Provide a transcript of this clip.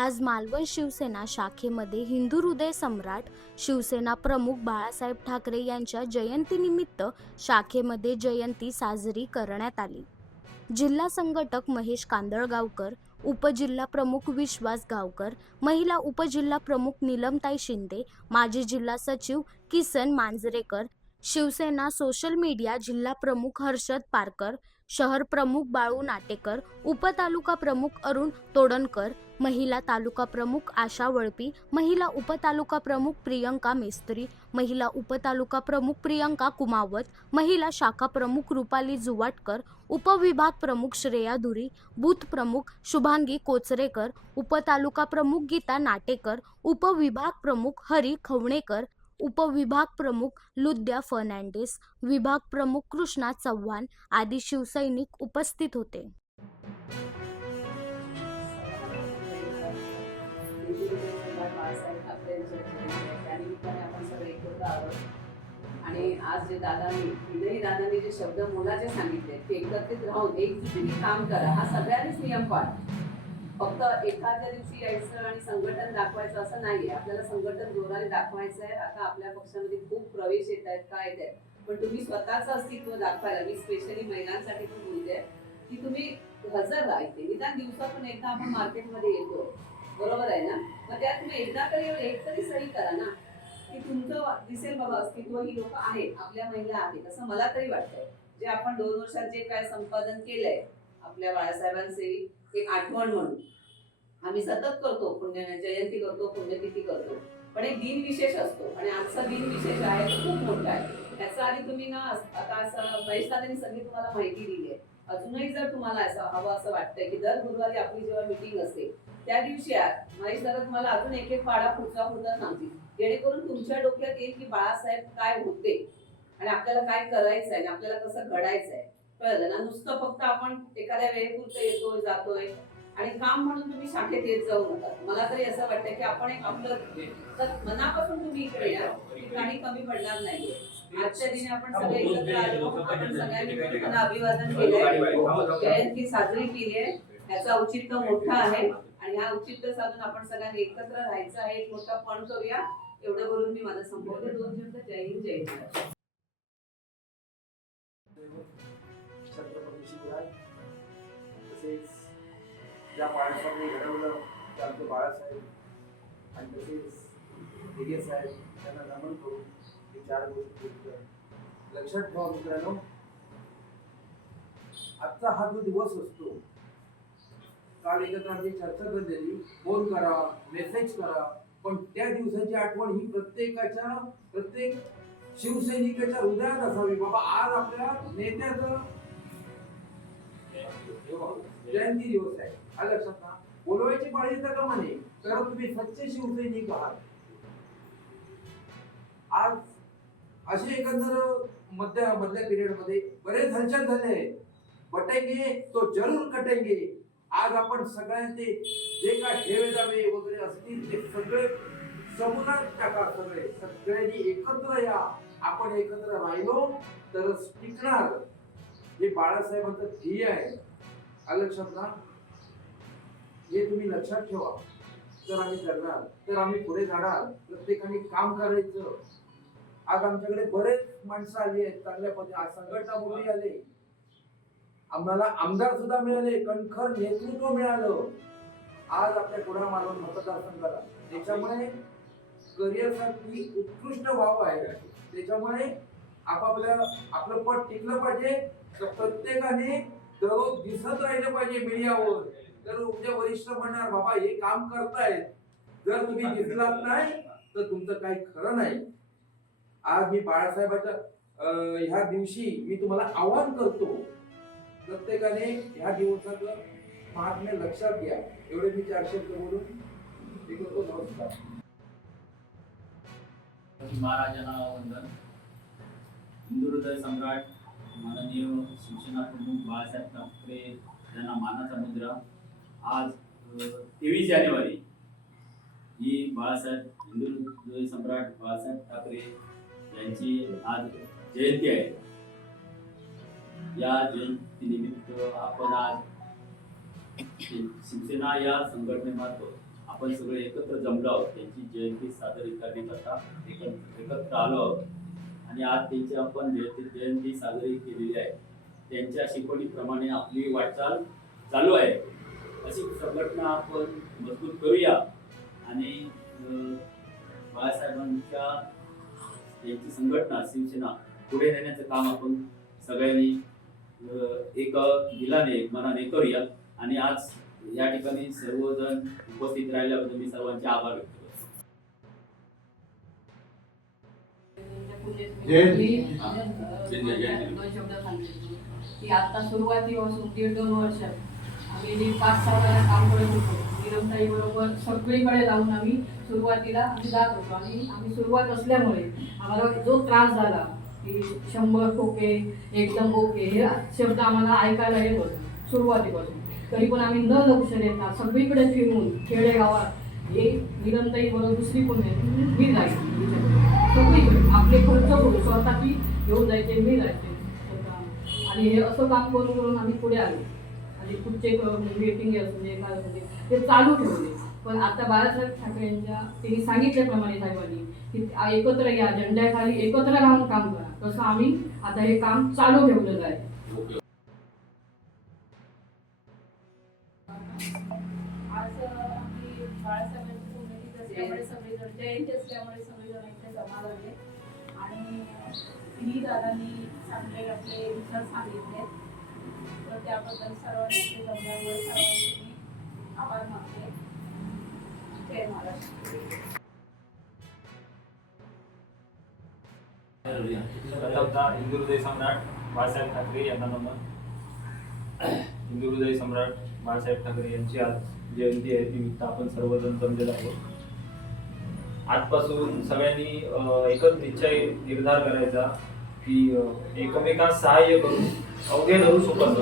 आज मालवण शिवसेना शाखेमध्ये हिंदू हृदय सम्राट शिवसेना प्रमुख बाळासाहेब ठाकरे यांच्या जयंतीनिमित्त शाखेमध्ये जयंती साजरी करण्यात आली. जिल्हा संघटक महेश कांदळगावकर उपजिल्हा प्रमुख विश्वास गावकर महिला उपजिल्हा प्रमुख नीलमताई शिंदे माजी जिल्हा सचिव किसन मांजरेकर शिवसेना सोशल मीडिया जिल्हा प्रमुख हर्षद पारकर शहर प्रमुख बाळू नाटेकर उपतालुका प्रमुख अरुण तोडणकर महिला तालुका प्रमुख आशा वळपी महिला उपतालुका प्रमुख प्रियंका मेस्त्री महिला उपतालुका प्रमुख प्रियंका कुमावत महिला शाखा प्रमुख रुपाली जुवाटकर उपविभाग प्रमुख श्रेया धुरी बूथ प्रमुख शुभांगी कोचरेकर उपतालुका प्रमुख गीता नाटेकर उपविभाग प्रमुख हरी खवणेकर उपविभाग प्रमुख लुद्या फर्नांडिस विभाग प्रमुख कृष्णा चव्हाण आदी शिवसैनिक उपस्थित होते. त्यानिमित्ताने आपण सगळे एकत्र आहोत. आणि आज जे दादांनी तीनही दादांनी जे शब्द मुलाचे सांगितले ते एकत्रित राहून एकजुटीने काम करा हा सगळ्यांनीच नियम पाळ. फक्त एखाद्या दिवशी यायचं आणि संघटन दाखवायचं असं नाहीये. आपल्याला संघटन जोराने दाखवायचं आहे आता आपल्या पक्षामध्ये खूप प्रवेश येत आहेत काय येत आहेत पण तुम्ही स्वतःचं अस्तित्व दाखवायला मी स्पेशली महिलांसाठी पण बोलते म्हणजे, की तुम्ही हजर राहायचे निदान दिवसातून एकदा आपण मार्केटमध्ये येतो बरोबर आहे ना? मग त्यात तुम्ही एकदा तरी एक तरी सही करा ना. की तुमचं दिसेल बाबा अस्तित्व ही लोक आहेत आपल्या महिला आहेत असं मला तरी वाटतंय. जे आपण दोन वर्षात जे काय संपादन केलंय आपल्या बाळासाहेबांचे एक आठवण म्हणून. आम्ही सतत करतो पुण्य जयंती करतो पुण्यतिथी करतो. पण एक दिन विशेष असतो. आणि आजचा दिन विशेष आहे तो खूप मोठा आहे. त्याचा आधी तुम्ही ना आता असं महेश दादांनी सगळी तुम्हाला माहिती दिली आहे. अजूनही जर तुम्हाला असं हवं असं वाटतंय की दर गुरुवारी आपली जेव्हा मिटिंग असते त्या दिवशी महेश दादा तुम्हाला अजून एक एक पाडा पुढचा पुढचा सांगतील. जेणेकरून तुमच्या डोक्यात येईल की बाळासाहेब काय होते आणि आपल्याला काय करायचं आहे आणि आपल्याला कसं घडायचं आहे कळलं ना? नुसतं फक्त आपण एखाद्या वेळेपुरतं येतोय जातोय आणि काम म्हणून तुम्ही शाखेत येत जाऊ नका. मला तरी असं वाटतं की आपण एक आपलं तर मनापासून तुम्ही इकडे या. काही कमी पडणार नाही आजच्या दिनी आपण सगळे एकत्र आलो. आपण सगळ्यांनी मिळून अभिवादन केलंय. जयंती साजरी केली आहे. याचा औचित्य मोठा आहे. आणि ह्या औचित्य साधून आपण सगळ्यांनी एकत्र राहायचं आहे. एक मोठा पण करूया. एवढं बोलून मी माझं संपवते. दोन शब्द. जय हिंद जय हिंद छत्रपती शिवराय. तसेच ज्या बाळासाहेबांनी घडवलं ते आमचे बाळासाहेब. आणि तसेच साहेब त्यांना नमन करून हे चार गोष्टी बोलतोय लक्षात ठेवा मित्रांनो. आजचा हा जो दिवस असतो काल एकत्र आमची चर्चा झालेली फोन करा मेसेज करा पण त्या दिवसाची आठवण ही प्रत्येकाच्या प्रत्येक शिवसैनिकाच्या हृदयात असावी. बाबा आज आपल्या नेत्याचं जयंती दिवस आहे. हा लक्षात ना बोलवायची पाळी तर का म्हणे? कारण तुम्ही सच्चे शिवसैनिक आहात. आज असे एकंदर मध्य मधल्या पिरियडमध्ये बरेच हालचाल झाले बटेंगे तो जरूर कटेंगे. आज आपण सगळ्यांचे जे काय ठेवे जावे वगैरे असतील ते सगळे समुद्रात टाका सगळे. सगळ्यांनी एकत्र या. आपण एकत्र राहिलो तरच टिकणार. हे बाळासाहेबांचं ध्येय आहे. आलं लक्षात ना? हे तुम्ही लक्षात ठेवा. जर आम्ही करणार तर आम्ही पुढे जाणार. प्रत्येकाने काम करायचं. आज आमच्याकडे बरेच माणसं आली आहेत चांगल्या पद्धती आज आले. आम्हाला आमदार सुद्धा मिळाले कणखर नेतृत्व मिळालं. आज आपल्या कुणा मालवण मतदारसंघाला त्याच्यामुळे करिअरसाठी उत्कृष्ट वाव आहे. त्याच्यामुळे आपापल्या आपलं पट टिकलं पाहिजे. तर प्रत्येकाने दररोज दिसत राहिलं पाहिजे मीडियावर. तर उद्या वरिष्ठ म्हणणार बाबा हे काम करतायत. जर तुम्ही दिसलात नाही तर तुमचं काही खरं नाही. आज मी बाळासाहेबाच्या ह्या दिवशी मी तुम्हाला आवाहन करतो. प्रत्येकाने ह्या दिवसाचं महात्म्य लक्षात घ्या. एवढे मी चार शब्द बोलून करतो नमस्कार. महाराजांना वंदन. हिंदू हृदय सम्राट माननीय शिवसेना प्रमुख बाळासाहेब ठाकरे यांना मानाचा मुद्रा. आज तेवीस जानेवारी ही बाळासाहेब हिंदू हृदय सम्राट बाळासाहेब ठाकरे त्यांची आज जयंती आहे. या जयंतीनिमित्त आपण आज शिवसेना या संघटनेमार्फत आपण सगळे एकत्र जमलो आहोत. त्यांची जयंती साजरी करण्याकरता एकत्र एकत्र आलो आहोत. आणि आज त्यांची आपण जयंती जयंती साजरी केलेली आहे. त्यांच्या शिकवणीप्रमाणे आपली वाटचाल चालू आहे. अशी संघटना आपण मजबूत करूया. आणि बाळासाहेबांच्या यांची संघटना शिवसेना पुढे नेण्याचं काम आपण सगळ्यांनी एक दिलाने मनाने करूया. आणि आज या ठिकाणी सर्वजण उपस्थित राहिल्याबद्दल मी सर्वांचे आभार व्यक्त करतो. जयंती. दोन शब्द सांगितले की आता सुरुवातीपासून दीड दोन वर्ष आम्ही जे पाच सहा महिने काम करत होतो निरमताई बरोबर सगळीकडे जाऊन आम्ही सुरुवातीला आम्ही जात होतो. आणि आम्ही सुरुवात असल्यामुळे आम्हाला जो त्रास झाला की शंभर खोके एकदम ओके हे शब्द आम्हाला ऐकायला येत होतं सुरुवातीपासून. तरी पण आम्ही न लक्ष देता सगळीकडे फिरून खेडेगावात हे निरंताई बरोबर दुसरी कोण मी जायचे सगळीकडे. आपले खर्च करून स्वतःची घेऊन जायचे मी जायचे. आणि हे असं काम करून करून आम्ही पुढे आलो. आणि कुठचे मीटिंग असू दे काय असू दे ते चालू ठेवले. पण आता बाळासाहेब ठाकरे यांच्या त्यांनी सांगितल्याप्रमाणे साहेबांनी की एकत्र या झेंड्याखाली एकत्र राहून काम करा. तसं आम्ही आता हे काम चालू ठेवलेलं आहे. आज आम्ही बाळासाहेबांची पुण्यतिथी असल्यामुळे सगळेजण जयंती असल्यामुळे सगळेजण इथे जमा झाले. आणि तिन्ही दादांनी चांगले आपले विचार सांगितले. तर त्याबद्दल सर्वांनी जमल्यामुळे सर्वांनी मी आभार मानते. जय महाराष्ट्र. प्रथमतः हिंदू हृदय सम्राट बाळासाहेब ठाकरे यांना नमन. हिंदू हृदय सम्राट बाळासाहेब ठाकरे यांची आज जयंती आहे. निमित्त आपण सर्वजण जमलेलो आहोत. आजपासून सगळ्यांनी एकच निश्चय निर्धार करायचा की अं, सहाय्य करून अवघे धरू सोबत